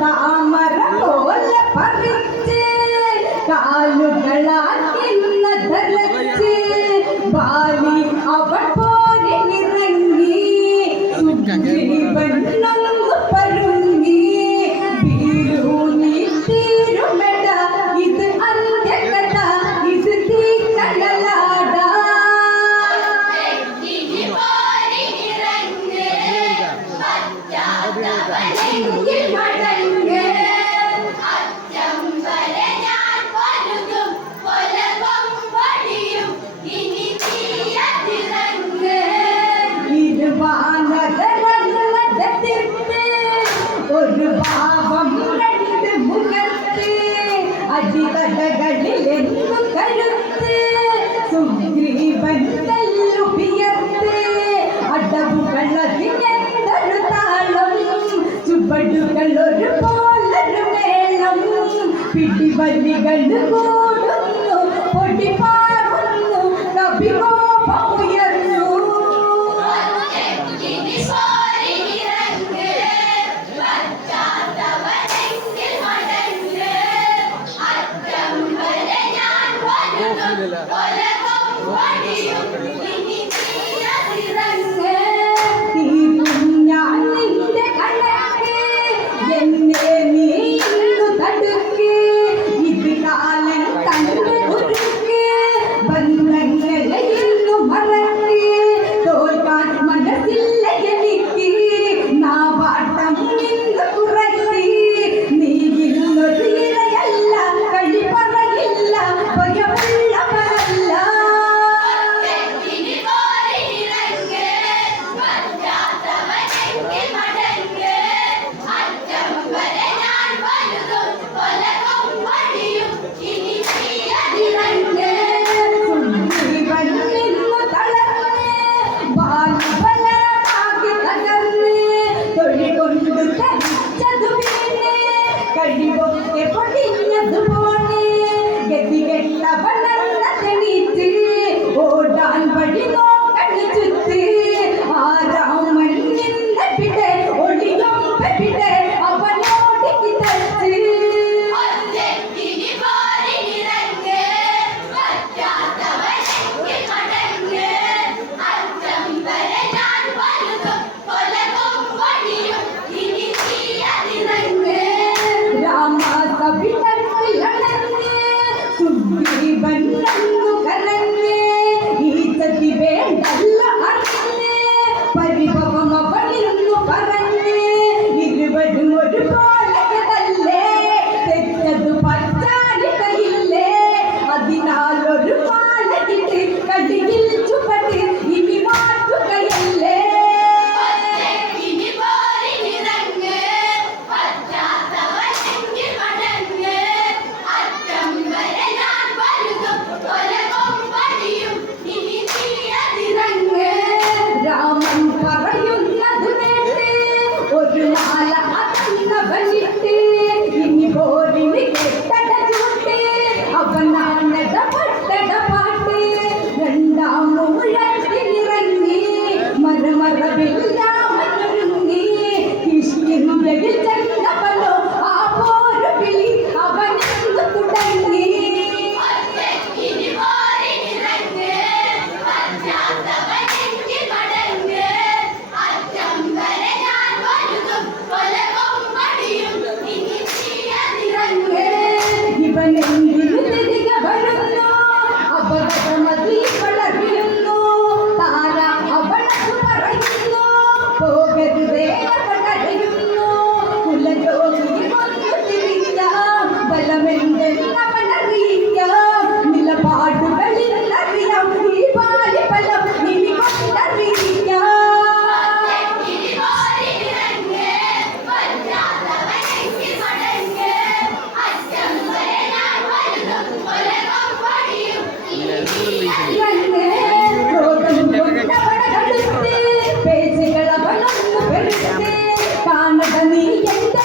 താമര പോലെ പറിച്ച് കാലുകളാക്കിന്ന ധരിച്ച് ബാലി അവൾ പോരിനിറങ്ങി സുഗ്രീവനൊന്നു പരുങ്ങി വീരൂനി തീരുമെട ഇത് അന്ത്യകഥ ഇത് തീക്കടലാട ഒരു ഭാവം രണ്ട് മുഖത്ത് അടിതടകളിലെന്നു കരുത്ത് സുഗ്രീവൻ തല്ലുപിയർത്ത് അടവുകളതിനെന്തൊരു താളം ചുവടുകൾ ഒരു പോലൊരു മേളം പിടിവലികൾ കൂടുന്നു പൊടി പാറുന്നു കവികോപമുയർന്നു ഞാൻ നിന്റെ കണ്ണക്ക് എന്നെ നീ ഇന്നു തടുക്ക് ഇത് കാലൻ തന്റെ കുറുക്ക് ബന്ധങ്ങളെ ഇന്നു മറക്ക് തോൽക്കാൻ മനസ്സില്ല എനിക്ക് നാവാട്ടം ഇന്ന് കുറച്ച് നീ ഇന്നൊരു ഇരയല്ല കളി പറയില്ല ഭയമുള്ളവരല്ല കഴിവൊക്കെ പൊടിഞ്ഞതുപോലെ ഗതികെട്ട വളർന്ന തെളിച്ച് ഓടാൻ വഴി നോക്കണ ചുറ്റ് ആരാമൻ നിന്നെവിടെ ഒളിയൊമ്പെവിടെ അവനോടിക്ക് തച്ച് സുഗ്രീവന്നു കരഞ്ഞ് ഈച്ചതി വേണ്ടല്ല അറിഞ്ഞ് പരിഭവം അവനിന്നു പറഞ്ഞ് ഇരുവരും ഒരുപോലെ തല്ലേ തെറ്റതു പറ്റാനിടയില്ലേ അതിനാലൊരു മാലകിട്ട് കടിയിൽ ചുവട് ഇനി മാറ്റുകയല്ലേ രാമൻ പറയുന്നത് കേട്ട് ഒരു മാല അകന്ന വലിട്ട് ഇനി പോരിന് കെട്ടട ചൂട്ട് അവനാണട പട്ടട പാട്ട് രണ്ടാം മൂഴത്തിനിറങ്ങി മരമറവിൽ രാമനൊരുങ്ങി കിഷ്കിന്ധയിൽ ചെന്നവനോ ആ പോരു വിളി അവനെന്നു തുടങ്ങി ഇവനെന്തിനു തിരികെ വരുന്നു അപകടമതി വളരുന്നു താര അവളു പറയുന്നു പോകരുതേ അവളറിയുന്നു കുലജോഗി കൊന്നു തിരിക്കാം ബലമെന്തെന്നവനറിയിക്കാം നിലപാടുകളിൽ അറിയാം ഈ ബാലിബലം ഇനി കൊണ്ടറിയിക്കാം പേജുകൾ അവളൊന്നു പെരുത്ത് കാണട നീ എന്റെ